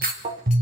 Rama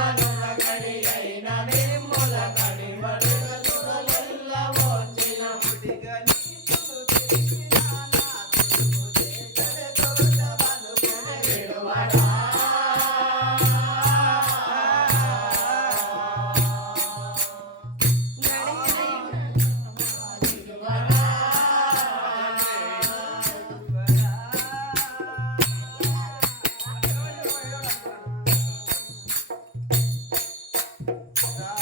Mano. ఇంతకను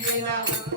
hanging out